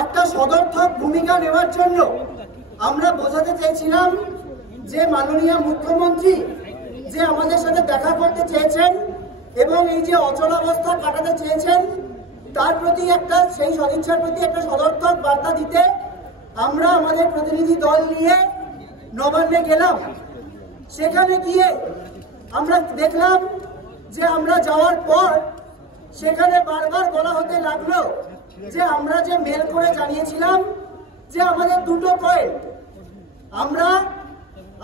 একটা সদর্থক ভূমিকা নেওয়ার জন্য আমরা বোঝাতে চাইছিলাম যে মাননীয় মুখ্যমন্ত্রী যে আমাদের সাথে দেখা করতে চেয়েছেন এবং এই যে অচলাবস্থা কাটাতে চেয়েছেন তার প্রতি একটা সেই সদিচ্ছার প্রতি একটা সদর্থক বার্তা দিতে আমরা আমাদের প্রতিনিধি দল নিয়ে নবান্নে গেলাম। সেখানে গিয়ে আমরা দেখলাম যে আমরা যাওয়ার পর সেখানে বারবার বলা হতে লাগলো যে আমরা যে মেল করে জানিয়েছিলাম যে আমাদের দুটো পয়েন্ট, আমরা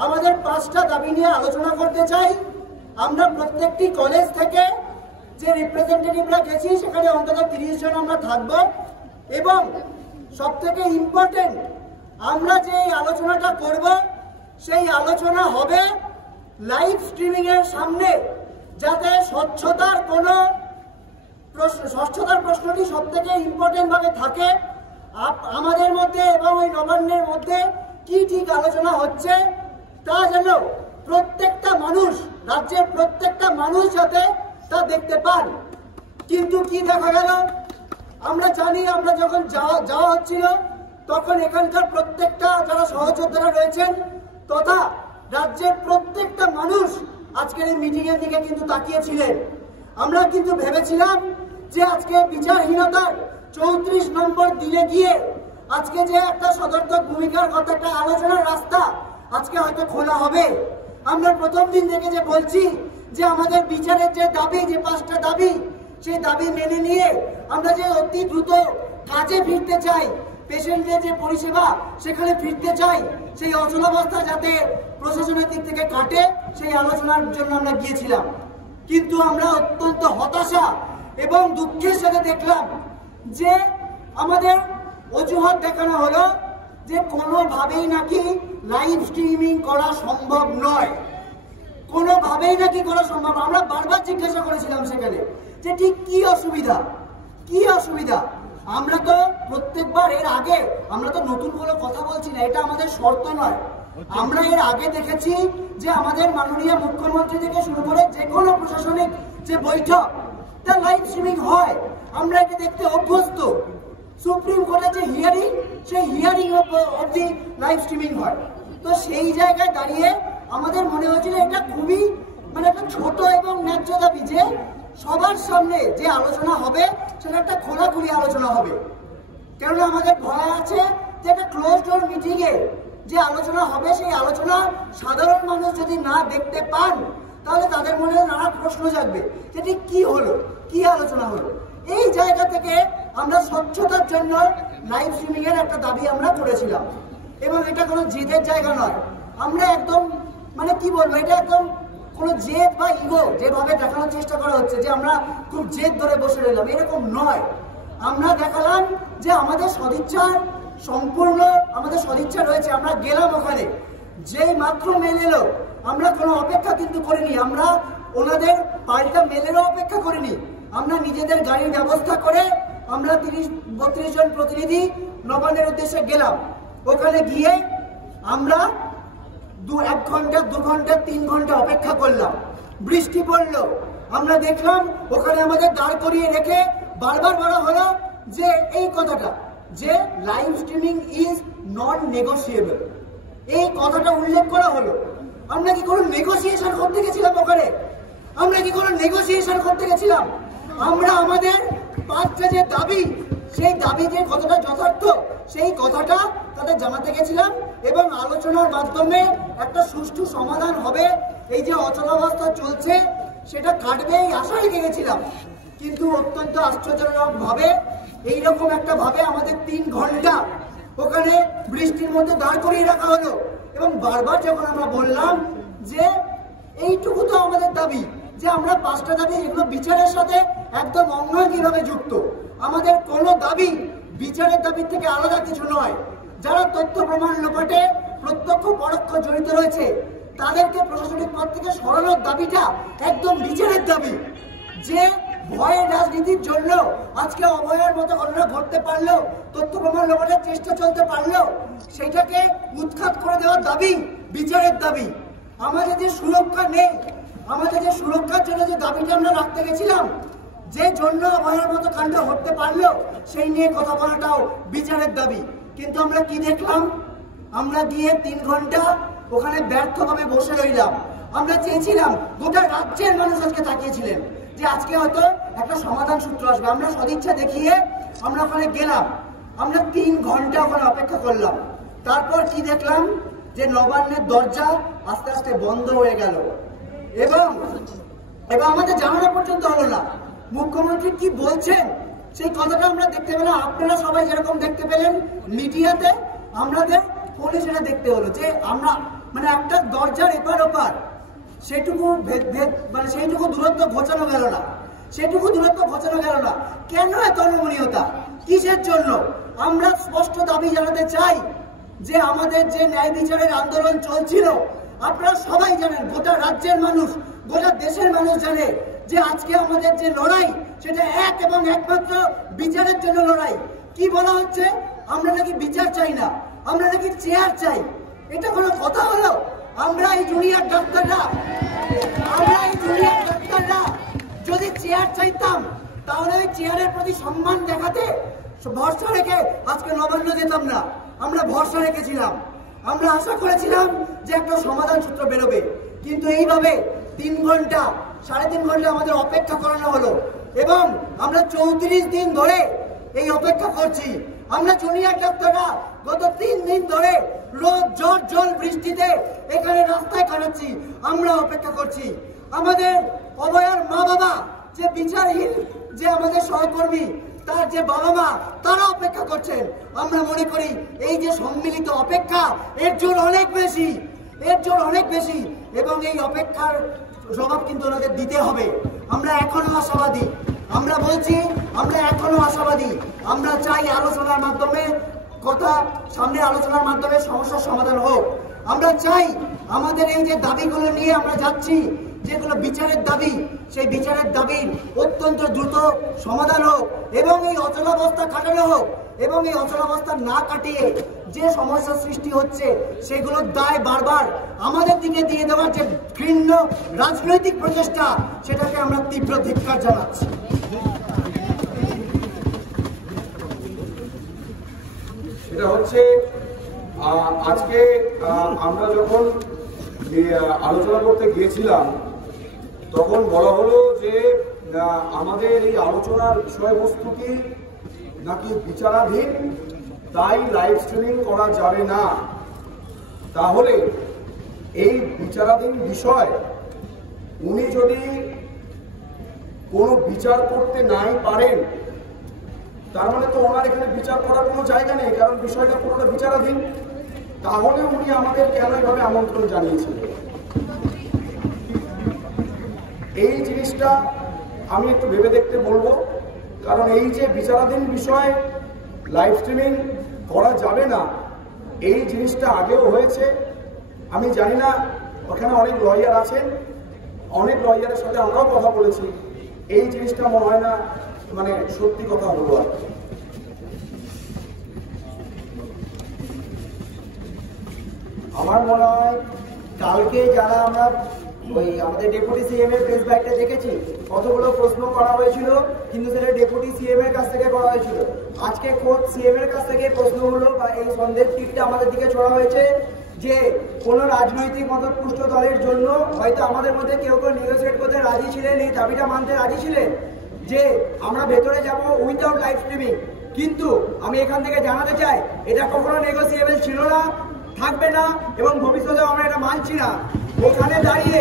আমাদের 5টা দাবি নিয়ে আলোচনা করতে চাই। আমরা প্রত্যেকটি কলেজ থেকে যে রিপ্রেজেন্টেটিভরা গেছি সেখানে অন্তত 30 জন আমরা থাকবো এবং সবথেকে ইম্পর্টেন্ট আমরা যে আলোচনাটা করব সেই আলোচনা হবে লাইভ স্ট্রিমিং এর সামনে, যাতে স্বচ্ছতার প্রশ্নটি সবথেকে ইম্পর্টেন্ট ভাবে থাকে। আমাদের মধ্যে এবং ওই নবান্নের মধ্যে কি ঠিক আলোচনা হচ্ছে তা যেন প্রত্যেকটা মানুষ, রাজ্যের প্রত্যেকটা মানুষ যাতে তা দেখতে পান। কিন্তু কি দেখা গেল, আমরা জানি আমরা যখন যাওয়া হচ্ছিল তখন এখানকার প্রত্যেকটা যারা সহযোদ্ধারা রয়েছেন তথা রাজ্যের প্রত্যেকটা মানুষ আজকের এই মিটিং এর দিকে কিন্তু তাকিয়েছিলেন। আমরা কিন্তু ভেবেছিলাম যে আজকে বিচারহীনতার 34 নম্বর দিনে গিয়ে আজকে যে একটা সদর্থক ভূমিকার কথা, একটা আলোচনার রাস্তা আজকে হয়তো খোলা হবে। আমরা প্রথম দিন থেকে যে বলছি যে আমাদের বিচারের যে দাবি, যে 5টা দাবি, সেই দাবি মেনে নিয়ে আমরা যে অতি দ্রুত কাজে ফিরতে চাই, পেশেন্টদের যে পরিষেবা সেখানে ফিরতে চাই, সেই অচলাবস্থা যাতে প্রশাসনের দিক থেকে কাটে সেই আলোচনার জন্য আমরা গিয়েছিলাম। কিন্তু আমরা অত্যন্ত হতাশা এবং দুঃখের সাথে দেখলাম যে আমাদের অজুহাত দেখানো হলো যে কোনোভাবেই নাকি লাইভ স্ট্রিমিং করা সম্ভব নয়, কোনোভাবেই নাকি করা সম্ভব। আমরা বারবার জিজ্ঞাসা করেছিলাম সেখানে যে ঠিক কি অসুবিধা। আমরা তো প্রত্যেকবার এর আগে, আমরা তো নতুন কোনো কথা বলছি না, এটা আমাদের শর্ত নয়। আমরা এর আগে দেখেছি যে আমাদের মাননীয় মুখ্যমন্ত্রী থেকে শুরু করে যে কোনো প্রশাসনিক যে বৈঠক তা লাইভ স্ট্রিমিং হয়, আমরা এটা দেখতে অভ্যস্ত। সুপ্রিম কোর্টের যে হিয়ারিং, সেই হিয়ারিং অবধি লাইভ স্ট্রিমিং হয়। তো সেই জায়গায় দাঁড়িয়ে আমাদের মনে হয়েছিল এটা খুবই একটা ছোট এবং ন্যায্য দাবি যে সবার সামনে যে আলোচনা হবে সেটা একটা খোলাখুলি আলোচনা হবে। কেননা আমাদের ভয় আছে যে একটা ক্লোজ ডোর মিটিং এ যে আলোচনা হবে সেই আলোচনা সাধারণ মানুষ যদি না দেখতে পান তাহলে তাদের মনে নানা প্রশ্ন জাগবে যে ঠিক কি হলো, কি আলোচনা হলো। এই জায়গা থেকে আমরা স্বচ্ছতার জন্য লাইভ স্ট্রিমিং এর একটা দাবি আমরা করেছিলাম এবং এটা কোনো জেদের জায়গা নয়। আমরা একদম কি বলবো, এটা একদম কোনো জেদ বা ইগো যেভাবে দেখানোর চেষ্টা করা হচ্ছে যে আমরা খুব জেদ ধরে বসে রইলাম, এরকম নয়। আমরা দেখালাম যে আমাদের সদিচ্ছার সম্পূর্ণ আমাদের সদিচ্ছা রয়েছে। আমরা গেলাম ওখানে, যেই মাত্র মেল এলো আমরা কোনো অপেক্ষা কিন্তু করিনি, আমরা ওনাদের পাল্টা মেলেরও অপেক্ষা করিনি। আমরা নিজেদের গাড়ির ব্যবস্থা করে আমরা 30-32 জন প্রতিনিধি নবান্নের উদ্দেশ্যে গেলাম। ওখানে গিয়ে আমরা 1 ঘন্টা 2 ঘন্টা 3 ঘন্টা অপেক্ষা করলাম। বৃষ্টি পড়লো, আমরা দেখলাম ওখানে আমাদের দাঁড় করিয়ে রেখে বারবার বলা হলো যে এই কথাটা যে live streaming is non negotiable, এই কথাটা উল্লেখ করা হলো। আমরা কি কোনো নেগোসিয়েশন করতে গেছিলাম ওখানে? আমরা আমাদের 5টা যে দাবি, সেই দাবি যে কতটা যথার্থ সেই কথাটা তাদের জানাতে গেছিলাম এবং আলোচনার মাধ্যমে একটা সুষ্ঠু সমাধান হবে, এই যে অচলাবস্থা চলছে সেটা কাটবে এই আশাই রেখেছিলাম। কিন্তু অত্যন্ত আশ্চর্যজনক ভাবে এইরকম একটা ভাবে আমাদের 3 ঘন্টা ওখানে বৃষ্টির মধ্যে দাঁড় করিয়ে রাখা হলো এবং বারবার যখন আমরা বললাম যে এইটুকু তো আমাদের দাবি, যে আমরা 5টা দাবি এগুলো বিচারের সাথে একদম অঙ্গাঙ্গিভাবে যুক্ত, আমাদের কোনো দাবি বিচারের দাবির থেকে আলাদা কিছু নয়। যারা তথ্য প্রমাণ লোপাটে প্রত্যক্ষ পরোক্ষ জড়িত রয়েছে তাদেরকে প্রশাসনিক পদ থেকে সরানোর দাবিটা একদম বিচারের দাবি। যে ভয়ের রাজনীতির জন্য আজকে অভয়ের মতো ঘটনা ঘটতে পারলো, তথ্য প্রমাণ লোপাটের চেষ্টা চলতে পারলো, সেটাকে উৎখাত করে দেওয়ার দাবি বিচারের দাবি। আমাদের যে সুরক্ষা নেই, আমাদের যে সুরক্ষার জন্য যে দাবিটা আমরা রাখতে গেছিলাম যে জন্য অভয়ার মতো কাণ্ড হতে পারলো সেই নিয়ে কথা বলাটাও বিচারের দাবি। কিন্তু আমরা কি দেখলাম? আমরা গিয়ে 3 ঘন্টা ওখানে ব্যর্থভাবে বসে রইলাম। আমরা চেয়েছিলাম, গোটা রাজ্যের মানুষ আজকে তাকিয়েছিলেন যে আজকে হয়তো একটা সমাধান সূত্র আসবে। আমরা সদিচ্ছা দেখিয়ে আমরা ওখানে গেলাম। আমরা 3 ঘন্টা ওখানে অপেক্ষা করলাম। তারপর কি দেখলাম? যে নবান্নের দরজা আস্তে আস্তে বন্ধ হয়ে গেল এবং আমাদের জানানো পর্যন্ত হলো না মুখ্যমন্ত্রী কি বলছেন সেই কথাটা আমরা দেখতে পেলাম। আপনারা সবাই যেরকম দেখতে পেলেন মিডিয়াতে, আমাদের ফোনে সেটা দেখতে হলো যে আমরা মানে একটা দরজার এপার ওপার সেটুকু মানে সেইটুকু দূরত্ব ঘোচানো গেল না, সেটুকু দূরত্ব ঘোচানো গেল না। কেন এত নমনীয়তা? কিসের জন্য? আমরা স্পষ্ট দাবি জানাতে চাই যে আমাদের যে ন্যায় বিচারের আন্দোলন চলছিল, আপনারা সবাই জানেন, গোটা রাজ্যের মানুষ, গোটা দেশের মানুষ জানে যে আজকে আমাদের যে লড়াই সেটা এক এবং একমাত্র বিচারের জন্য লড়াই। কি বলা হচ্ছে? আমরা নাকি বিচার চাই না, আমরা নাকি চেয়ার চাই। এটা কোনো কথা হলো? আমরা এই জুনিয়র ডাক্তাররা যদি চেয়ার চাইতাম তাহলে ওই চেয়ারের প্রতি সম্মান দেখাতে ভরসা রেখে আজকে নবান্ন যেতাম না। আমরা ভরসা রেখেছিলাম, আমরা আশা করেছিলাম যে একটা সমাধান সূত্র বেরোবে। কিন্তু এইভাবে 3 ঘন্টা 3.5 ঘন্টা আমাদের অপেক্ষা করানো হলো এবং আমরা 34 দিন ধরে এই অপেক্ষা করছি। আমরা জুনিয়র ডাক্তাররা গত 3 দিন ধরে রোদ ঝড় জল বৃষ্টিতে এখানে রাস্তায় কাটাচ্ছি, আমরা অপেক্ষা করছি। আমাদের অভয়ার মা বাবা, যে বিচারহীন যে আমাদের সহকর্মী, তার যে বাবা মা, তারা অপেক্ষা করছেন। আমরা মনে করি এই যে সম্মিলিত অপেক্ষা, এর জোর অনেক বেশি, এর জোর অনেক বেশি এবং এই অপেক্ষার জবাব কিন্তু ওনাদের দিতে হবে। আমরা এখনো আশাবাদী, আমরা বলছি আমরা এখনো আশাবাদী। আমরা চাই আলোচনার মাধ্যমে সামনে আলোচনার মাধ্যমে সমস্যার সমাধান হোক। আমরা চাই আমাদের এই যে দাবিগুলো নিয়ে আমরা যাচ্ছি, যেগুলো বিচারের দাবি, সেই বিচারের দাবির অত্যন্ত দ্রুত সমাধান হোক এবং এই অচলাবস্থা কাটানো হোক এবং এই অচলাবস্থা না কাটিয়ে যে সমস্যার সৃষ্টি হচ্ছে সেগুলোর দায় বারবার আমাদের দিকে দিয়ে দেওয়ার যে ঘৃণ্য রাজনৈতিক প্রচেষ্টা, সেটাকে আমরা তীব্র ধিক্কার জানাচ্ছি। সেটা হচ্ছে আজকে আমরা যখন আলোচনা করতে গিয়েছিলাম তখন বলা হলো যে আমাদের এই আলোচনার বিষয়বস্তুটি নাকি বিচারাধীন, তাই লাইভ স্ট্রিমিং করা যাবে না। তাহলে এই বিচারাধীন বিষয় উনি যদি কোনো বিচার করতে নাই পারেন, তার মানে তো ওনার এখানে বিচার করার কোনো জায়গা নেই, কারণ বিষয়টা পুরোটা বিচারাধীন। তাহলে উনি আমাদের কেন এভাবে আমন্ত্রণ জানিয়েছিলেন? এই জিনিসটা আমি একটু ভেবে দেখতে বলবো, কারণ এই যে বিচারাধীন বিষয় লাইভ স্ট্রিমিং করা যাবে না, এই জিনিসটা আগেও হয়েছে। আমি জানি না, ওখানে অনেক লয়ার আছেন, অনেক লয়ারের সাথে আমরাও কথা বলেছি। এই জিনিসটা মনে হয় না মানে সত্যি কথা হলো। আর আমার মনে হয় কালকে যারা আমরা ওই আমাদের ডেপুটি সিএম এর প্রেস বাইটটা দেখেছি, কতগুলো প্রশ্ন করা হয়েছিল, কিন্তু সেটা ডেপুটি সিএম এর কাছ থেকে করা হয়েছিল। আজকে খোদ সিএম এর কাছ থেকে প্রশ্নগুলো বা এই সন্দেহ টিপটা আমাদের দিকে ছড়া হয়েছে যে কোন রাজনৈতিক মতপুষ্ট দলের জন্য হয়তো আমাদের মধ্যে কেউ কেউ নেগোসিয়েট করতে রাজি ছিলেন, এই দাবিটা মানতে রাজি ছিলেন যে আমরা ভেতরে যাব উইথাউট লাইভ স্ট্রিমিং। কিন্তু আমি এখান থেকে জানাতে চাই, এটা কখনো নেগোসিয়েবল ছিল না, থাকবে না এবং ভবিষ্যতেও আমরা এটা মানছি না। ওখানে দাঁড়িয়ে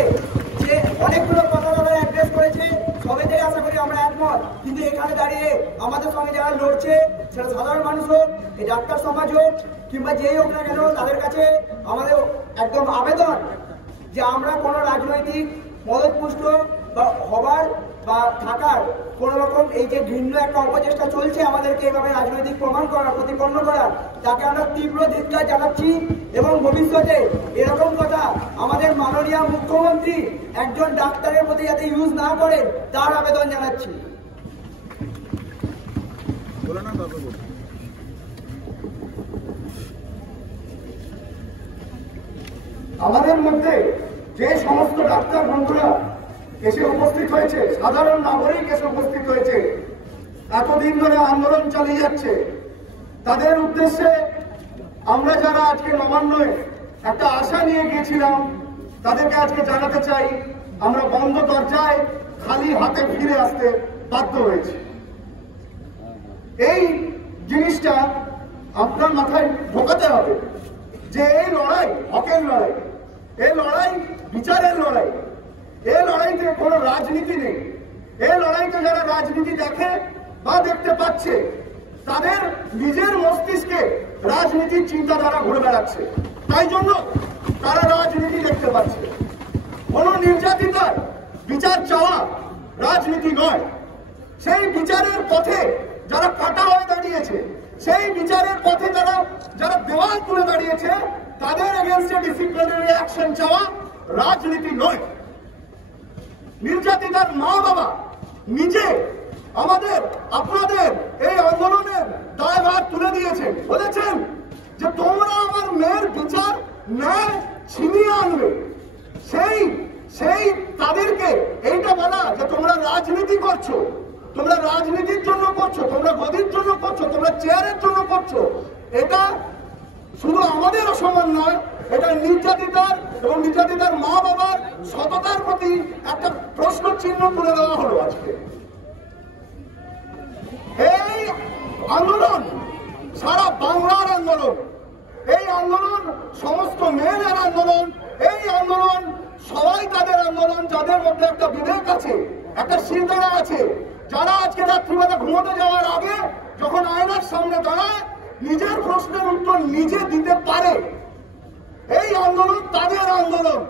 যে অনেকগুলো কথা তারা অ্যাড্রেস করেছে, সবাইদের আশা করি আমরা একমত, কিন্তু এখানে দাঁড়িয়ে আমাদের সঙ্গে যারা লড়ছে, সেটা সাধারণ মানুষ হোক, এই ডাক্তার সমাজ হোক কিংবা যেই হোক না কেন, তাদের কাছে আমাদের একদম আবেদন যে আমরা কোনো রাজনৈতিক মদতপুষ্ট বা হবার বা থাকার কোন রকম এই যে ঘৃণ্য একটা অপচেষ্টা চলছে আমাদেরকে এভাবে রাজনৈতিক প্রতিপন্ন করার, তাকে আমরা তীব্র ধিক্কার জানাচ্ছি এবং ভবিষ্যতে এরকম কথা আমাদের মাননীয় মুখ্যমন্ত্রী একজন ডাক্তারের প্রতি যাতে ইউজ না করেন তার আবেদন জানাচ্ছি। আমাদের মধ্যে যে সমস্ত ডাক্তার বন্ধুরা এসে উপস্থিত হয়েছে, সাধারণ নাগরিক এসে উপস্থিত হয়েছে, এতদিন ধরে আন্দোলন চালিয়ে যাচ্ছে। তাদের উদ্দেশ্যে আমরা যারা আজকে নবান্নে একটা আশা নিয়ে গিয়েছিলাম, তাদেরকে আজকে জানাতে চাই আমরা বন্ধ দরজায় খালি হাতে ফিরে আসতে বাধ্য হয়েছি। এই জিনিসটা আপনার মাথায় ঢোকাতে হবে যে এই লড়াই হকের লড়াই, এই লড়াই বিচারের লড়াই, এই লড়াইতে কোনো রাজনীতি নেই। এই লড়াইতে যারা রাজনীতি দেখে বা দেখতে পাচ্ছে তাদের নিজের মস্তিষ্কে রাজনীতির চিন্তাধারা ঘুরে বেড়াচ্ছে, তাই জন্য তারা রাজনীতি দেখতে পাচ্ছে। কোন নির্যাতিতার বিচার চাওয়া রাজনীতি নয়। সেই বিচারের পথে যারা কাটা হয়ে দাঁড়িয়েছে, সেই বিচারের পথে যারা দেওয়াল তুলে দাঁড়িয়েছে, তাদের এগেইনস্টে ডিসিপ্লিনারি অ্যাকশন চাওয়া রাজনীতি নয়। নির্যাতিতার মা বাবা নিজে আপনাদের এই আন্দোলনের দায়ভার তুলে দিয়েছেন, বলেছেন যে তোমরা আমার মেয়ের বিচার ন্যায় ছিনিয়ে আনবে। সেই তাদেরকে এইটা বলা যে তোমরা রাজনীতি করছো, তোমরা রাজনীতির জন্য করছো, তোমরা গদির জন্য করছো, তোমরা চেয়ারের জন্য করছো, এটা শুধু আমাদের অসম্মান নয়, এটা নির্যাতিতার এবং নির্যাতিতার মা বাবার সততার প্রতি একটা প্রশ্ন চিহ্ন তুলে দেওয়া হলো আজকে। এই আন্দোলন সারা বাংলার আন্দোলন, এই আন্দোলন সমস্ত মেয়েদের আন্দোলন, এই আন্দোলন সবাই তাদের আন্দোলন যাদের মধ্যে একটা বিবেক আছে, একটা চিন্তাধারা আছে, যারা আজকে রাত্রিবেলা ঘুমোতে যাওয়ার আগে যখন আয়নার সামনে দাঁড়ায় নিজের প্রশ্নের উত্তর নিজে দিতে পারে। এই আন্দোলন তাদের আন্দোলন।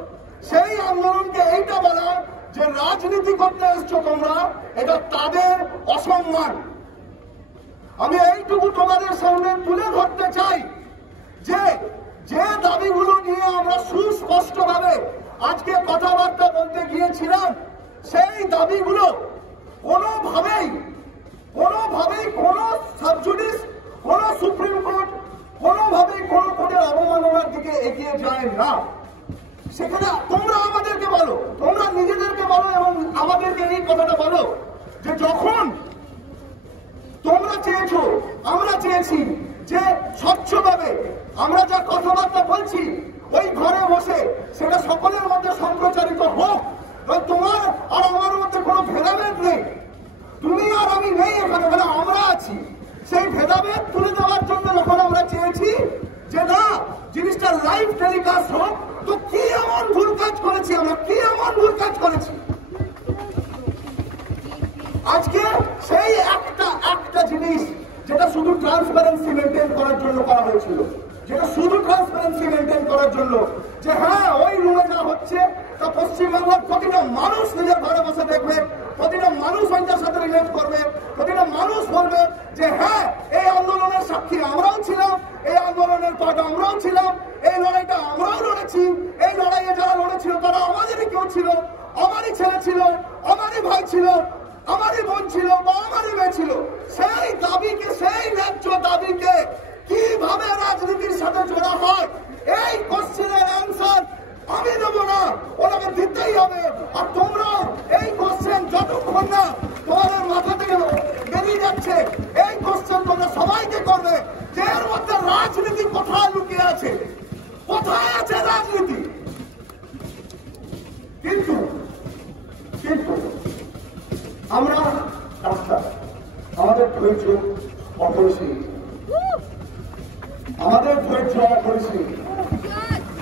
সেই আন্দোলনকে এইটা বলা যে রাজনীতি করতে এসছো তোমরা, এটা তাদের অসম্মান। আমি এইটুকু তোমাদের সামনে তুলে ধরতে চাই যে দাবিগুলো নিয়ে আমরা সুস্পষ্টভাবে আজকে কথাবার্তা বলতে গিয়েছিলাম, সেই দাবিগুলো কোনোভাবেই কোনো সাবজুডিস, কোনো সুপ্রিম কোর্ট, কোনোভাবেই কোনো কোর্টের অবমাননার দিকে এগিয়ে যায় না। সেখানে তোমরা আমাদেরকে বলো, তোমরা নিজেদেরকে বলো এবং আমাদেরকে এই কথাটা বলো যে যখন তোমরা চেয়েছো, আমরা চেয়েছি যে স্বচ্ছভাবে আমরা যা কথাবার্তা বলছি ওই ঘরে বসে সেটা সকলের মধ্যে সম্প্রচারিত হোক। তোমার আর আমার মধ্যে কোনো ভেদাভেদ নেই, তুমি আর আমি নেই এখানে, মানে আমরা আছি। সেই ভেদাভেদ তুলে দেওয়ার জন্য যখন আমরা চেয়েছি যে না জিনিসটা লাইভ টেলিকাস্ট হোক, তো কি এমন ভুল কাজ করেছি আমরা, কি এমন ভুল কাজ করেছি? আজকে সেই একটা জিনিস যেটা শুধু ট্রান্সপারেন্সি মেনটেন করার জন্য করা হয়েছিল, যেটা শুধু ট্রান্সপারেন্সি মেনটেন করার জন্য যে হ্যাঁ ওই রুমে যা হচ্ছে তা পশ্চিমবাংলার প্রতিটা মানুষ নিজের ঘরে বসে দেখবে, প্রতিটা মানুষ ওইটার সাথে রিলেট করবে, প্রতিটা মানুষ বলবে যে হ্যাঁ এই আন্দোলনের সাক্ষী আমরাও ছিলাম, এই আন্দোলনের পার্ট আমরাও ছিলাম, এই লড়াইটা আমরাও লড়েছি, এই লড়াইয়ে যারা লড়েছিল তারা আমাদেরই কেউ ছিল, আমারই ছেলে ছিল, আমারই ভাই ছিল, আমারই বোন ছিল বা আমারই মেয়ে ছিল। সেই দাবিকে, সেই ন্যায্য দাবিকে কিভাবে রাজনীতির সাথে জোড়া হয়, এই কোশ্চেনের অ্যান্সার আমি দেবো না, ওনাকে দিতেই হবে। আর তোমরাও এই কোশ্চেন যতক্ষণ না তোমাদের মাথা থেকে বেরিয়ে যাচ্ছে, এই কোশ্চেন তোমরা সবাইকে করবে যে এর মধ্যে রাজনীতি কোথায় লুকিয়ে আছে, কোথায় আছে রাজনীতি। কিন্তু আমরা ডাক্তার, আমাদের ধৈর্য অপরিসীম, আমাদের ধৈর্য অপরিসীম।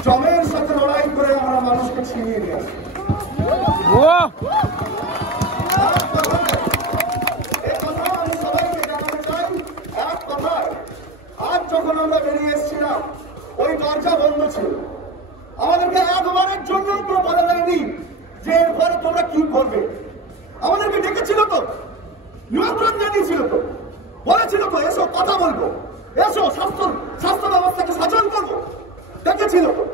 জমের সাথে লড়াই করে আমরা মানুষকে ছিনিয়ে নিয়ে আসি। এই কথা আমি সবাইকে জানাতে চাই। এক কথায় আজ যখন আমরা বেরিয়ে এসেছিলাম ওই দরজা বন্ধ ছিল, আমাদেরকে একবারের জন্য কেউ বলে দেয়নি যে এরপরে তোমরা কি করবে। আমাদেরকে ডেকেছিল তো, নিমন্ত্রণ জানিয়েছিল তো, বলেছিল তো এসো কথা বলবো, এসো স্বাস্থ্য ব্যবস্থাকে সচল করবো, ডেকেছিল তো।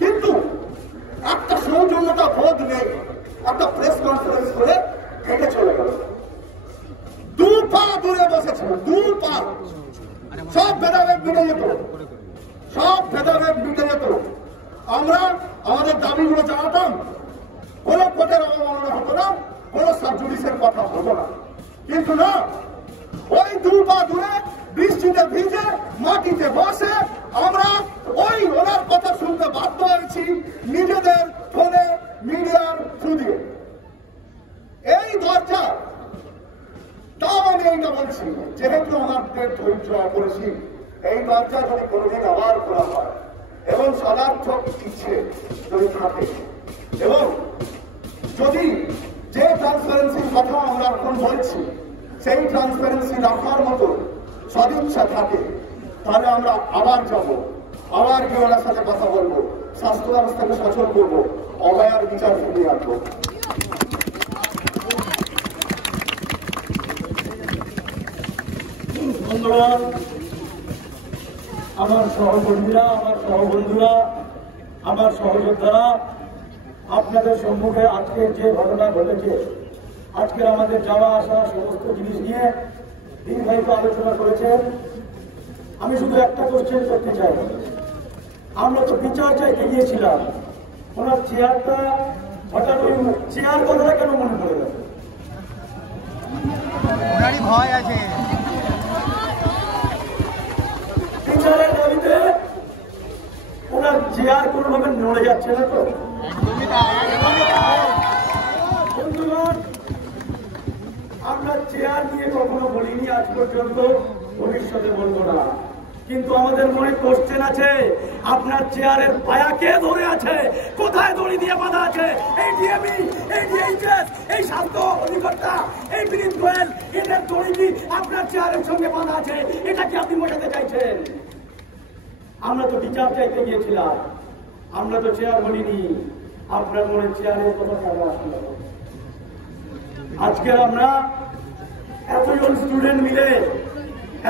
কিন্তু একটা সৌজন্যতা বোধ নেই, একটা প্রেস কনফারেন্স করে হেঁটে চলে গেল, 2 পা দূরে বসেছিল, 2 পা। সব ভেদাভেদ মিটে যেত, সব ভেদাভেদ মিটে যেত। আমরা আমাদের দাবিগুলো জানাতাম, কোনো কোর্টের অবমাননা হতো না, কোনো সাবজুডিসের কথা হতো না। কিন্তু না, ওই 2 পা দূরে বৃষ্টিতে ভিজে মাটিতে বসে আমরা ওই ওনার কথা শুনতে বাধ্য হয়েছি নিজেদের ফোনে, মিডিয়ার থ্রু দিয়ে। এই দরজা, তাও আমি এইটা বলছি, যেহেতু আমাদের ধৈর্য করেছি, এই দরজা যদি কোনোদিন আবার খোলা হয় এবং সদার্থক ইচ্ছে যদি থাকে এবং যদি যে ট্রান্সপারেন্সির কথা আমরা এখন বলছি সেই ট্রান্সপারেন্সি রাখার মতো সদিচ্ছা থাকে, তাহলে আমরা আবার যাব, আবার গিয়ে ওনার সাথে কথা বলবো, স্বাস্থ্য ব্যবস্থাকে সচল করবো, অবয়ার বিচার ফিরিয়ে আনবো। বন্ধুগণ, আমার সহকর্মীরা, আমার সহবন্ধুরা, আমার সহযোদ্ধারা, আপনাদের সম্মুখে আজকে যে ঘটনা ঘটেছে, আজকের আমাদের যাওয়া আসা সমস্ত জিনিস নিয়ে দীর্ঘায়িত আলোচনা করেছেন। আমি শুধু একটা কোশ্চেন করতে চাই, আমরা তো বিচার চাইতে গিয়েছিলাম, ওনার চেয়ারটা হঠাৎ ওই চেয়ার কথাটা কেন মনে পড়ে গেল? ওনারই ভয় আছে। বিচারের দাবিতে ওনার চেয়ার কোনোভাবে নড়ে যাচ্ছে না তো? বন্ধুগণ, আমরা চেয়ার নিয়ে কখনো বলিনি আজ পর্যন্ত, ভবিষ্যতে বলবো না, কিন্তু আমাদের মনে কোশ্চেন আছে, আপনার চেয়ারের পায়া কে ধরে আছে, কোথায় দড়ি দিয়ে বাঁধা আছে? এই ডিএমই, এই ডিএইচএস, এই স্বাস্থ্য অধিকর্তা, এই বিনীত গোয়েল, এদের দড়ি কি আপনার চেয়ারের সঙ্গে বাঁধা আছে? এটা কি আপনি মোটাতে চাইছেন? আমরা তো বিচার চাইতে গিয়েছিলাম, আমরা তো চেয়ার বলিনি। আপনার মনে চেয়ারের কথা কেন আসলো? আজকে আমরা এতজন স্টুডেন্ট মিলে,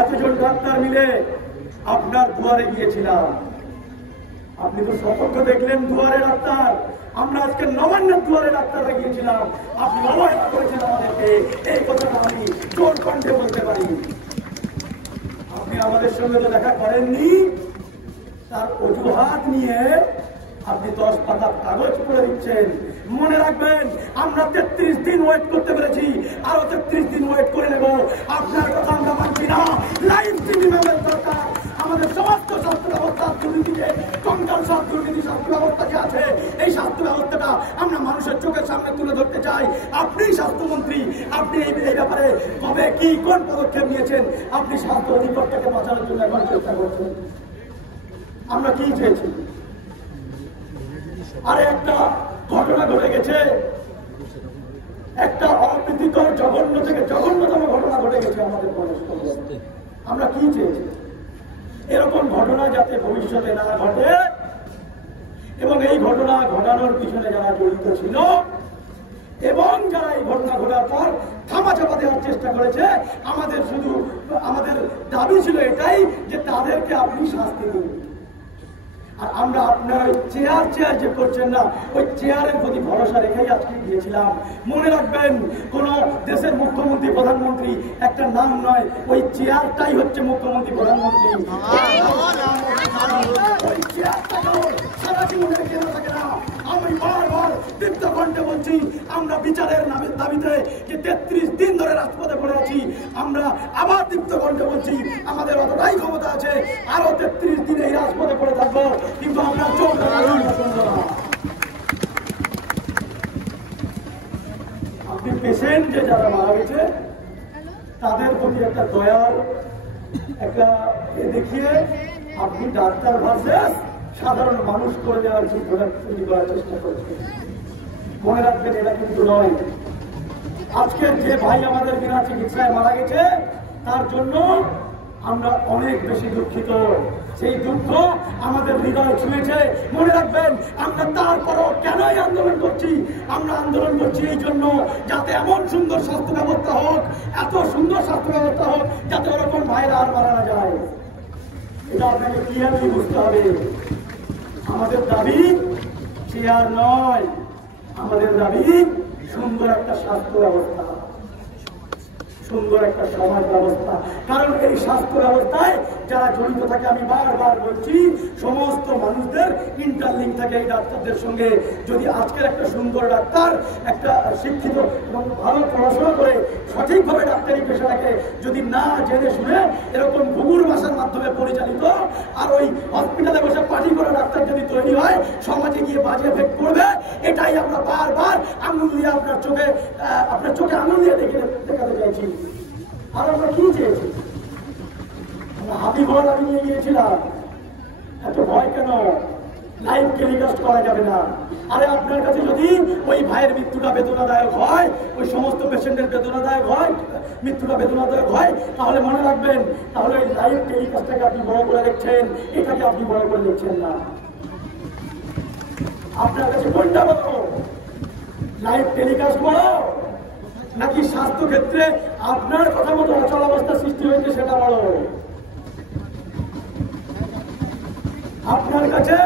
এতজন ডাক্তার মিলে আপনার দুয়ারে গিয়েছিলাম। আপনি তো সতর্ক দেখলেন দুয়ারে ডাক্তার, আমরা আজকে নবান্নের দুয়ারে ডাক্তাররা গিয়েছিলাম, আপনি অবহেলা করেছেন আমাদেরকে। এই কথাটা আমি জোর কণ্ঠে বলতে পারি। আপনি আমাদের সঙ্গে তো দেখা করেননি, তার অজুহাত নিয়ে আপনি 10 পাতা কাগজ করে দিচ্ছেন। মনে রাখবেন, আমরা 33 দিন ওয়েট করতে পেরেছি, আরো 33 দিন ওয়েট করে নেব। আপনার কথা আমরা মানছি না। লাইভ টিভি আমাদের দরকার। আমাদের সমস্ত স্বাস্থ্য ব্যবস্থা দুর্নীতিতে কঙ্কাল, সব দুর্নীতি স্বাস্থ্য ব্যবস্থা যে আছে, এই স্বাস্থ্য ব্যবস্থাটা আমরা মানুষের চোখের সামনে তুলে ধরতে চাই। আপনি স্বাস্থ্যমন্ত্রী, আপনি এই ব্যাপারে কবে কি কোন পদক্ষেপ নিয়েছেন? আপনি স্বাস্থ্য অধিকর্তাকে বাঁচানোর জন্য এখন চেষ্টা করছেন। আমরা কি চেয়েছি? আরে একটা ঘটনা ঘটে গেছে, একটা অপ্রীতিকর জঘন্য থেকে জঘন্যতম ঘটনা ঘটে গেছে আমাদের মধ্যে। আমরা কি চেয়েছি? এরকম ঘটনা যাতে ভবিষ্যতে না ঘটে এবং এই ঘটনা ঘটানোর পিছনে যারা জড়িত ছিল এবং যারা এই ঘটনা ঘটার পর থামাচাপা দেওয়ার চেষ্টা করেছে, আমাদের দাবি ছিল এটাই যে তাদেরকে আপনি শাস্তি দিন। আর আমরা আপনার ওই চেয়ার যে করছেন না, ওই চেয়ারের প্রতি ভরসা রেখেই আজকে গিয়েছিলাম। মনে রাখবেন, কোন দেশের মুখ্যমন্ত্রী, প্রধানমন্ত্রী একটা নাম নয়, ওই চেয়ারটাই হচ্ছে মুখ্যমন্ত্রী, প্রধানমন্ত্রী। ওই চেয়ারটাকেও সারা জীবন রেখে না থাকে না। আমি বারবার দীপ্ত কণ্ঠে বলছি, আমরা বিচারের দাবিতে যে 33 দিন ধরে রাজপথে পড়ে আছি, আমরা আবার দীপ্ত কণ্ঠে বলছি, আমাদের অতটাই ক্ষমতা আছে, আরো 33 দিন এই রাজপথে পড়ে থাকবো, কিন্তু আমরা চোখ পছন্দ না। আপনি পেশেন্ট যে যারা মারা গেছে তাদের প্রতি একটা দয়ার একটা দেখিয়ে আপনি ডাক্তার ভার্সেস সাধারণ মানুষ করে দেওয়ার চিন্তা তৈরি করার চেষ্টা করছেন। মনে রাখবেন, এটা কিন্তু নয়। আজকে যে ভাই আমাদের বিনা চিকিৎসায় মারা গেছে তার জন্য আমরা অনেক বেশি দুঃখিত। সেই দুঃখ আমাদের হৃদয় ছুঁয়েছে। মনে রাখবেন, আমরা তারপরও কেনই আন্দোলন করছি? আমরা আন্দোলন করছি এই জন্য যাতে এমন সুন্দর স্বাস্থ্য ব্যবস্থা হোক, এত সুন্দর স্বাস্থ্য ব্যবস্থা হোক যাতে ওরকম ভাইরা আর মারা না যায়। এটা আপনাকে ক্লিয়ারলি বুঝতে হবে। আমাদের দাবি চেয়ার নয়, আমাদের দাবি সুন্দর একটা স্বাস্থ্য ব্যবস্থা, সুন্দর একটা সমাজ ব্যবস্থা। কারণ এই স্বাস্থ্য ব্যবস্থায় যারা জড়িত থাকে, আমি বারবার বলছি সমস্ত মানুষদের ইন্টারলিঙ্ক থাকে এই ডাক্তারদের সঙ্গে। যদি আজকের একটা সুন্দর ডাক্তার, একটা শিক্ষিত এবং ভালো পড়াশোনা করে সঠিকভাবে ডাক্তারি পেশাটাকে যদি না জেনে শুনে এরকম ঘুঘুর ভাষার মাধ্যমে পরিচালিত আর ওই হসপিটালে বসে পার্টি করা ডাক্তার যদি তৈরি হয়, সমাজে গিয়ে বাজে এফেক্ট করবে। এটাই আমরা বারবার আঙুল দিয়ে আপনার চোখে আঙুল দিয়ে দেখাতে চাইছি। আর আমরা কি চেয়েছি? হাতি ঘর আমি নিয়ে গিয়েছিলাম, এত ভয় কেন? লাইভ টেলিকাস্ট করা যাবে না। আরে আপনার কাছে যদি ওই ভাইয়ের মৃত্যুটা বেদনাদায়ক হয়, ওই সমস্ত পেশেন্টের মৃত্যুটা বেদনাদায়ক হয়, তাহলে মনে রাখবেন, তাহলে ওই লাইভ টেলিকাস্টটাকে আপনি বড় করে দেখছেন, এটাকে আপনি বড় করে দেখছেন না। আপনার কাছে কোনটা বড়? লাইভ টেলিকাস্ট বড় নাকি স্বাস্থ্য ক্ষেত্রে আপনার কথা মতো অচলাবস্থা সৃষ্টি হয়েছে সেটা বড়? আপনার কাছে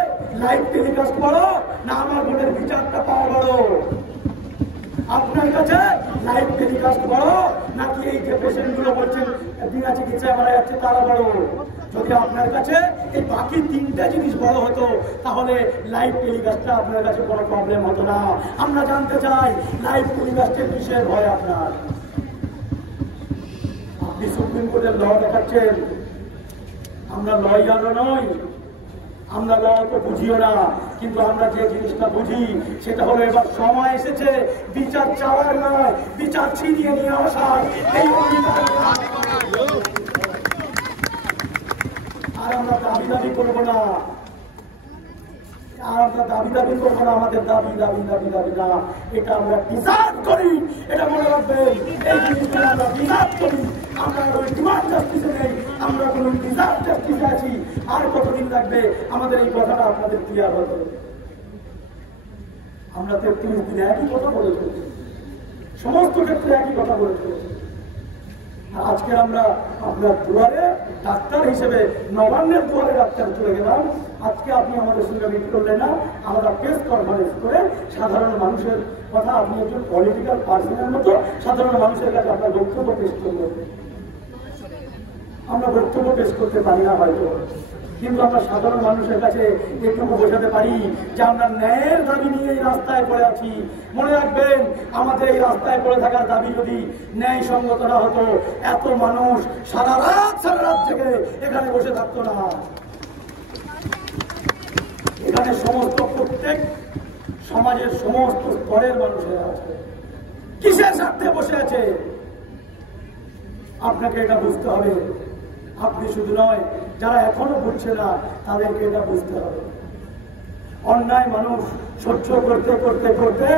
লাইভ টেলিকাস্ট বড় না আমার বোনের বিচারটা পাওয়া বড়? আপনার কাছে লাইভ টেলিকাস্ট বড় নাকি এই যে পেশেন্ট গুলো বলছেন বিনা চিকিৎসায় মারা যাচ্ছে তারা বড়? যদি আপনার কাছে এই বাকি তিনটা জিনিস বড় হতো তাহলে লাইভ টেলিকাস্টটা আপনার কাছে কোনো প্রবলেম হতো না। আমরা জানতে চাই লাইভ টেলিকাস্টের কিসের ভয় আপনার? আপনি সুপ্রিম কোর্টের ল দেখাচ্ছেন, আমরা লয়ার নই, আমরা ল তো বুঝিও না, কিন্তু আমরা যে জিনিসটা বুঝি সেটা হলো এবার সময় এসেছে বিচার চাওয়ার নয়, বিচার ছিনিয়ে নিয়ে আসার। এই আর আমরা দাবি করবো না, আমাদের দাবি না, এটা আমরা ডিজার্ভ করি। এটা মনে রাখবেন, এই জিনিসটা আমরা ডিজার্ভ করি। আমরা ওই ডিমান্ড জাস্টিসে নেই, আমরা কোন ডিজার্ভ জাস্টিসে আছি। আর কতদিন লাগবে আমাদের এই কথাটা আপনাদের ক্লিয়ার হতে? আমরা 33 দিনে একই কথা বলে চলেছি, সমস্ত ক্ষেত্রে একই কথা বলে চলেছি। আজকে আমরা আপনার দুয়ারে ডাক্তার হিসেবে, নবান্নের দুয়ারে ডাক্তার চলে গেলাম। আজকে আপনি আমাদের সঙ্গে মিট করলেন না, আমরা প্রেস কনফারেন্স করে সাধারণ মানুষের কথা, আপনি একজন পলিটিক্যাল পার্সনের মতো সাধারণ মানুষের কাছে আপনার বক্তব্য পেশ করবেন। আমরা বক্তব্য পেশ করতে পারি না হয়তো, কিন্তু আমরা সাধারণ মানুষের কাছে এটুকু বোঝাতে পারি যে আমরা ন্যায়ের দাবি নিয়ে এই রাস্তায় পড়ে আছি। মনে রাখবেন, আমাদের এই রাস্তায় পড়ে থাকার দাবি যদি ন্যায় সঙ্গত না হতো, এত মানুষ সারা রাত থেকে এখানে বসে থাকতো না। এখানে প্রত্যেক সমাজের সমস্ত স্তরের মানুষেরা আছে। কিসের স্বার্থে বসে আছে আপনাকে এটা বুঝতে হবে। আপনি শুধু নয়, যারা এখনো বুঝছে না তাদেরকে এটা বুঝতে হবে। অন্যায় মানুষ সহ্য করতে করতে করতে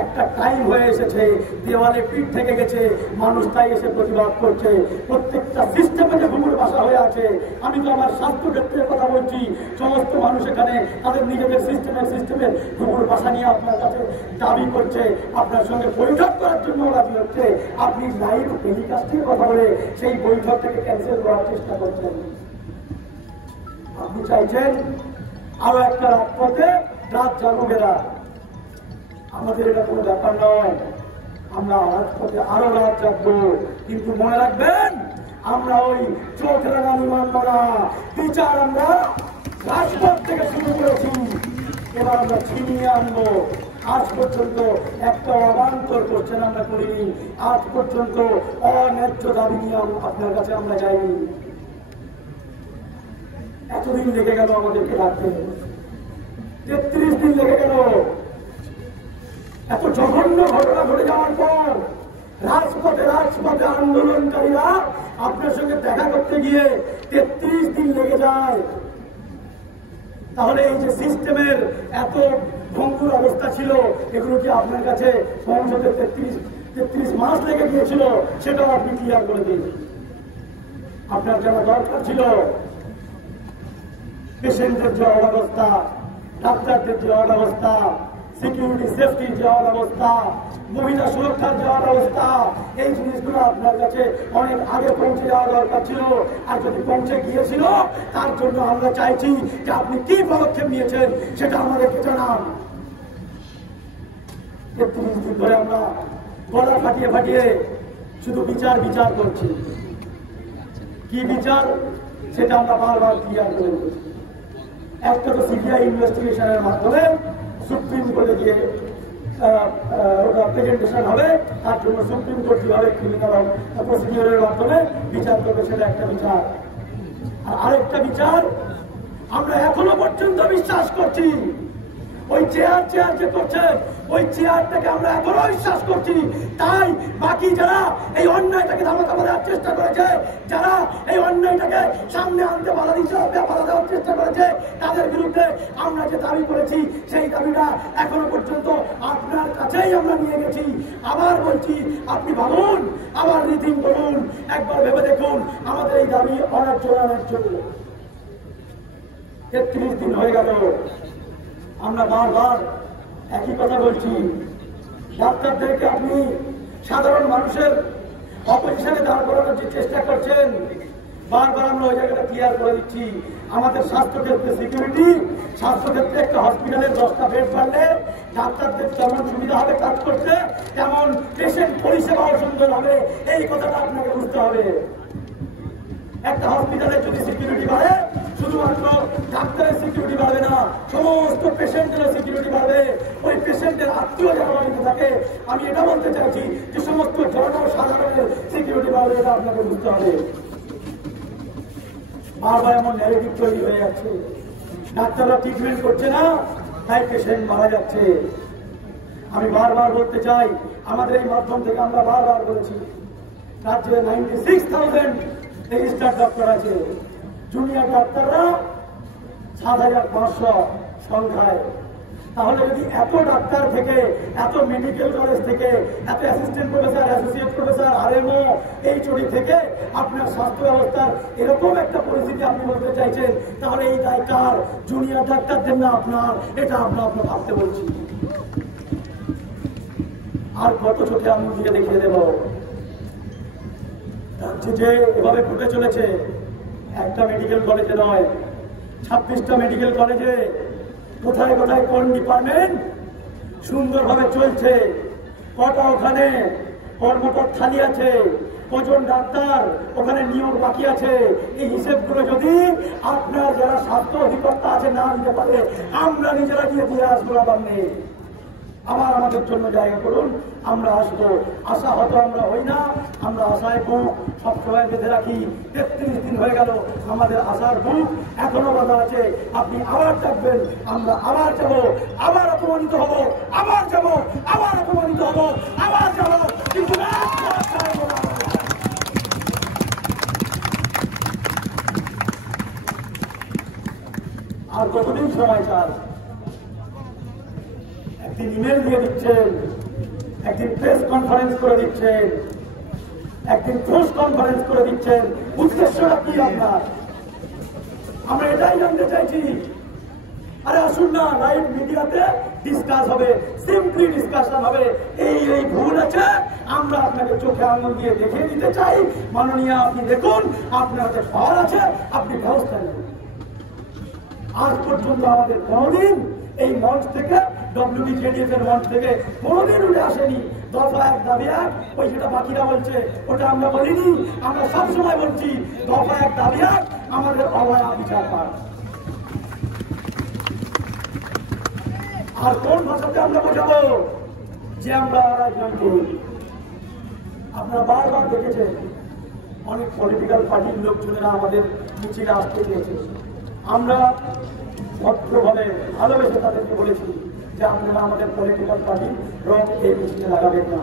একটা টাইম হয়ে এসেছে, দেওয়ালে পিঠ থেকে গেছে, মানুষ তাই এসে প্রতিবাদ করছে। প্রত্যেকটা সিস্টেমে যে ঘুমুর বাসা হয়ে আছে, আমি তো আমার স্বাস্থ্য ক্ষেত্রের কথা বলছি, সমস্ত মানুষ এখানে তাদের নিজেদের সিস্টেমের ঘুমুর বাসা নিয়ে আপনার কাছে দাবি করছে, আপনার সঙ্গে বৈঠক করার জন্য দাবি হচ্ছে। আপনি লাইভ টেলিকাস্টের কথা বলে সেই বৈঠক থেকে ক্যান্সেল করার চেষ্টা করছেন। আপনি চাইছেন আরো একটা রাজপথে রাত জাগুবেরা। আমাদের এটা কোনো ব্যাপার নয়, আমরা রাজপথে আরো রাত জাগবো, কিন্তু মনে রাখবেন আমরা ওই চোখ রাঙানি মানব না। বিচার আমরা রাজপথ থেকে শুরু করেছি, এবার আমরা ছিনিয়ে আনবো। আজ পর্যন্ত একটা অবান্তর করছেন আমরা করিনি, আজ পর্যন্ত অন্যায্য দাবি নিয়ে আপনার কাছে আমরা যাইনি। এতদিন লেগে গেল আমাদেরকে রাখতে, 33 দিন লেগে গেল। এত জঘন্য ঘটনা ঘটে যাওয়ার পর রাজপথে আন্দোলনকারীরা আপনার সঙ্গে দেখা করতে গিয়ে 33 দিন লেগে যায়। তাহলে এই যে সিস্টেমের এত ভঙ্গুর অবস্থা ছিল, এগুলো কি আপনার কাছে সংসদে 33 মাস লেগে গিয়েছিল? সেটাও আপনি ক্লিয়ার করে দিন। আপনার জানা দরকার ছিল পেশেন্টের যে অবস্থা, ডাক্তারদের যে অবস্থা, সিকিউরিটি সেফটির যে অবস্থা, মহিলা সুরক্ষার যে অবস্থা, এই জিনিসগুলো আপনার কাছে অনেক আগে পৌঁছে যাওয়া দরকার ছিল। আর যদি পৌঁছে গিয়েছিল, তার জন্য আমরা চাইছি যে আপনি কি পদক্ষেপ নিয়েছেন সেটা আমাদেরকে জানান। 33 দিন ধরে আমরা গলা ফাটিয়ে শুধু বিচার করছি। কি বিচার? সেটা আমরা বারবার ক্লিয়ার করে দিয়েছি। একটা তো সিবিআই ইনভেস্টিগেশনের মাধ্যমে সুপ্রিম কোর্টে গিয়ে ওটা প্রেজেন্টেশন হবে, তার জন্য সুপ্রিম কোর্ট কিভাবে ক্রিমিনাল প্রসিডিওরের মাধ্যমে বিচার করবে, সেটা একটা বিচার। আর আরেকটা বিচার, আমরা এখনো পর্যন্ত বিশ্বাস করছি ওই চেয়ার যে করছে, ওই চেয়ারটাকে আমরা এখনো বিশ্বাস করছি। তাই বাকি যারা এই অন্যায়টাকে ধামাকা দেওয়ার চেষ্টা করেছে, যারা এই অন্যায়টাকে সামনে আনতে বাধা দেওয়ার চেষ্টা করেছে, তাদের বিরুদ্ধে আমরা যে দাবি করেছি সেই দাবিটা এখনো পর্যন্ত আপনার কাছেই আমরা নিয়ে গেছি। আবার বলছি, আপনি ভাবুন, আবার রিথিং করুন, একবার ভেবে দেখুন আমাদের এই দাবি অনেক জন্য ৩৩ দিন হয়ে গেল আমরা বারবার একই কথা বলছি। ডাক্তারদেরকে আপনি সাধারণ মানুষের অপোজিশনে দাঁড় করানোর যে চেষ্টা করছেন, বারবার আমরা ওই জায়গাটা ক্লিয়ার করে দিচ্ছি। আমাদের স্বাস্থ্যক্ষেত্রে সিকিউরিটি, স্বাস্থ্যক্ষেত্রে একটা হসপিটালের 10টা বেড বাড়লে ডাক্তারদের যেমন সুবিধা হবে কাজ করতে, তেমন পেশেন্ট পরিষেবাও সুন্দর হবে। এই কথাটা আপনাকে বুঝতে হবে। একটা হসপিটালে যদি সিকিউরিটি বাড়ে, শুধুমাত্র ডাক্তারের সিকিউরিটি বাড়বে না, সমস্ত পেশেন্টের সিকিউরিটি বাড়বে। ওই পেশেন্টের আত্মীয় যারা বাড়িতে থাকে, আমি এটা বলতে চাইছি যে সমস্ত জনসাধারণের সিকিউরিটি বাড়বে, এটা আপনাকে বুঝতে হবে। বারবার এমন ন্যারেটিভ তৈরি হয়ে যাচ্ছে, ডাক্তাররা ট্রিটমেন্ট করছে না তাই পেশেন্ট মারা যাচ্ছে। আমি বারবার বলতে চাই, আমাদের এই মাধ্যম থেকে আমরা বারবার বলেছি, রাজ্যে 96,000 রেজিস্টার্ড ডক্টর আছে, জুনিয়র ডাক্তাররা 7,500 সংখ্যায়। তাহলে যদি এত ডাক্তার থেকে, এত মেডিকেল কলেজ থেকে, এত assistant professor, associate professor, RMO, HOD থেকে আপনার স্বাস্থ্য ব্যবস্থার এরকম একটা পরিস্থিতি আপনি বলতে চাইছেন, তাহলে এই দায় কার? জুনিয়র ডাক্তারদের না আপনার? এটা আপনার ভাবতে বলছি। আর কত চোখে আমি দিয়ে দেখিয়ে দেব যে এভাবে ঘটে চলেছে। একটা মেডিকেল কলেজে নয়, 26টা মেডিকেল কলেজে কোথায় কোথায় কোন ডিপার্টমেন্ট সুন্দরভাবে চলছে, কটা ওখানে কর্মকর্তা খালি আছে, কজন ডাক্তার ওখানে নিয়োগ বাকি আছে, এই হিসেবগুলো যদি আপনার যারা স্বাস্থ্য অধিকর্তা আছে না দিতে পারে, আমরা নিজেরা গিয়ে দিয়ে আসবো। আবার নেই, আবার আমাদের জন্য জায়গা করুন, আমরা আসবো। আশা হয়তো আমরা হই না, আমরা আশায় বুক সবসময় বেঁধে রাখি। 33 দিন হয়ে গেল, আমাদের আশার বুক এখনো বাধা আছে। আপনি আবার ডাকবেন, আমরা আবার যাব, আবার অপমানিত হব, আবার যাব, আবার অপমানিত হব, আবার যাব, কিন্তু আর কতদিন সময় চান? একদিন ইমেল দিয়ে দিচ্ছেন, একদিন প্রেস কনফারেন্স করে দিচ্ছেন, একদিন প্রেস কনফারেন্স করে দিচ্ছেন, উদ্দেশ্যটা কি আপনার? আমরা এটাই জানতে চাইছি। আরে আসুন না, লাইভ মিডিয়াতে ডিসকাস হবে, সিম্পলি ডিসকাশন হবে, এই ভুল আছে, আমরা আপনাকে চোখে আঙুল দিয়ে দেখিয়ে দিতে চাই। মাননীয়, আপনি দেখুন, আপনার হাতে পাওয়ার আছে, আপনি ব্যবস্থা নেন। আজ পর্যন্ত আমাদের কোনদিন এই মঞ্চ থেকে, WBJDF এর মঞ্চ থেকে কোনদিন উঠে আসেনি দফা 1 দাবি 1। ওই যেটা বাকিরা বলছে ওটা আমরা বলিনি, আমরা সবসময় বলছি দফা 1 দাবি 1, আমাদের অবয়া বিচার পান। আর কোন ভাষাতে আমরা বোঝাবো যে আমরা রাজনীতি করি? আপনারা বারবার দেখেছেন অনেক পলিটিক্যাল পার্টির লোকজনেরা আমাদের মিছিলে আসতে চেয়েছে। আমরা ভদ্রভাবে ভালোবেসে তাদেরকে বলেছি যে আপনারা আমাদের পলিটিক্যাল পার্টি রং এই মিছিলে লাগাবেন না,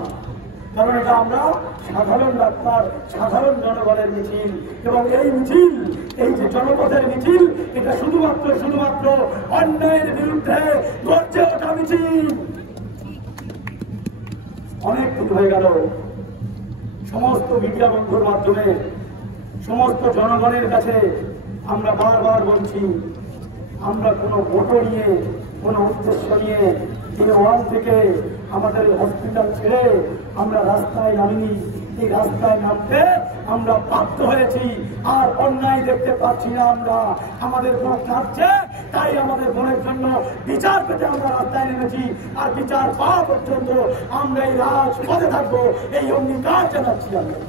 কারণ এটা আমরা সাধারণ ডাক্তার, সাধারণ জনগণের মিছিল, এবং এই মিছিল, এই যে জনপথের মিছিল, এটা শুধুমাত্র অন্যায়ের বিরুদ্ধে গর্জে ওঠা মিছিল। অনেক দিন হয়ে গেল, সমস্ত মিডিয়া বন্ধুর মাধ্যমে সমস্ত জনগণের কাছে আমরা বারবার বলছি, আমরা কোনো ভোটো নিয়ে, কোনো উদ্দেশ্য নিয়ে দিন 1 থেকে আমাদের হসপিটাল ছেড়ে আমরা রাস্তায় নামিনি। এই রাস্তায় নামতে আমরা বাধ্য হয়েছি, আর অন্যায় দেখতে পাচ্ছি না আমরা, আমাদের বুক কাঁপছে, তাই আমাদের বোনের জন্য বিচার পেতে আমরা রাস্তায় নেমেছি। আর বিচার পাওয়া পর্যন্ত আমরা এই রাজপথে থাকবো, এই অঙ্গীকার জানাচ্ছি আমরা।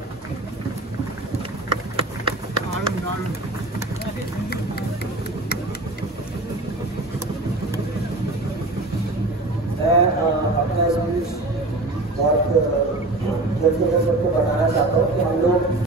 दर्शकों को बताना चाहता हूँ कि हम लोग